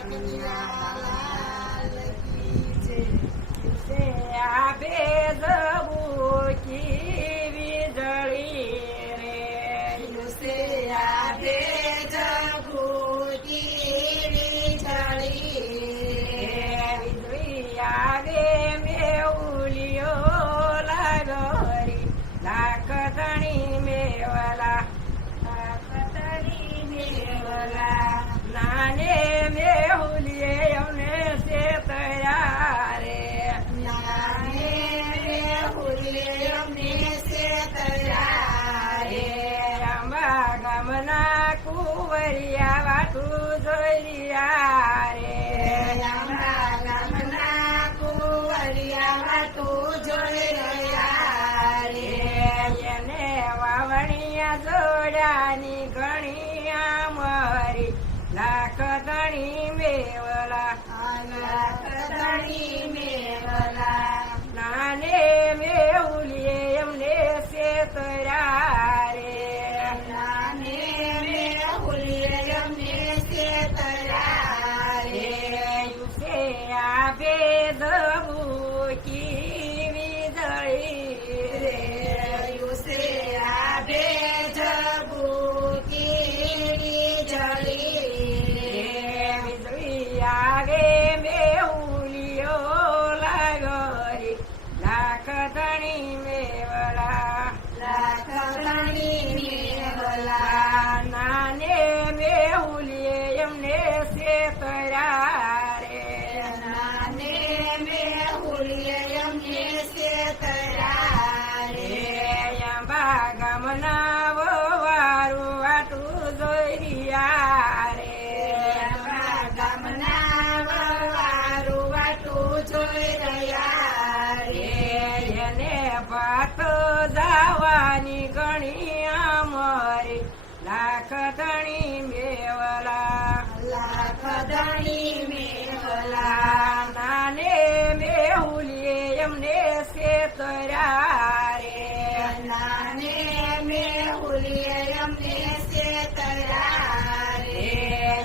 કનૈયાલાલ કી જય। આબે જબુકી વીજળી રે, યુસે આબે જબુકી વીજળી વીજળી આવે મેઉલિયો લાગરી લાખધણી મેવલા નાને મેહુલિયે અમને શેતયા રે, નાને મેહુલિયે અમને શેતયા રે। અંબા ગામના કુંવરિયા વાટું જોઈયા રે, અંબા ગામના કુંવરિયા વાટું જોઈ રહ્યા રે। એને વાવણિયા જોડાની ઘણી આમરી લાખધણી મેવલા લાખધણી મેવલા નાને મેહુલિયે અમને શેતયા રે, નાને મેહુલિયે અમને શેતયા રે। યુસે આબે જબુકી વીજળી રે, યુસે આબે જબુકી વીજળી વીજળી આવે મેહુલિયો લાગરી લાખધણી મેવલા લાખધણી મેવલા નાને મેહુલિયે અમને શેતયા રે, નાને મેહુલિયે અમને શેતયા રે। અંબા ગામના વવારું વાટું જોઈ રહ્યા રે, અંબા ગામના વવારું વાટું જોઈ રહ્યા રે। એને પાટ જવાની ઘણી આમરી લાખધણી મેવલા લાખધણી મેવલા નાને મેહુલિયે અમને શેતયા રે, નાને મેહુલિયે અમને શેતયા રે।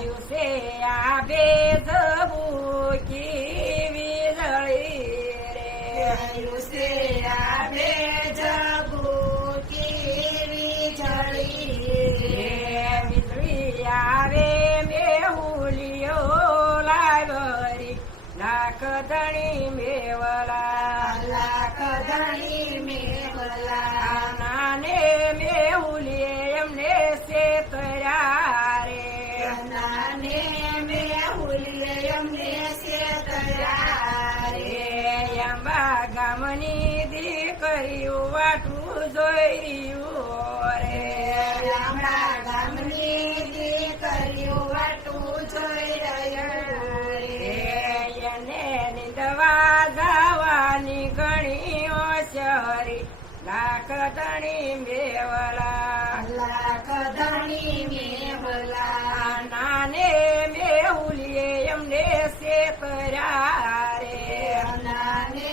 યુસે આબે જબુકી વીજળી રે, યુસે આબે જબુકી વીજળી વીજળી આવે મેહુલિયો લાગરી લાખધણી મેવલા લાખધણી મેવલા નાને મેહુલિયે અમને શેતયા રે, નાને મેહુલિયે અમને શેતયા રે। અંબા ગામની દીકરીઓ વાટું જોઈયું રે, અંબા ગામની દીકરીઓ વાટું જોઈ રહ્યું રે। એને નિંદવા જવાની ઘણી હોશિયારી લાખધણી મેવલા લાખધણી મેવલા નાને મેહુલિયે અમને શેતયા રે, નાને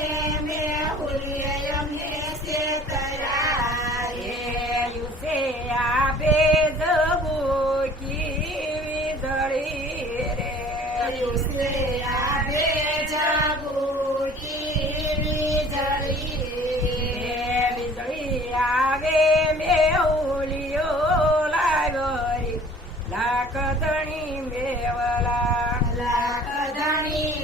મેહુલિયે અમને શેતયા રે। યુસે આબે જબુકી વીજળી રે, યુસે આબે જબુકી વીજળી વીજળી આવે મેહુલિયો લાગરી લાખધણી મેવલા લાખધણી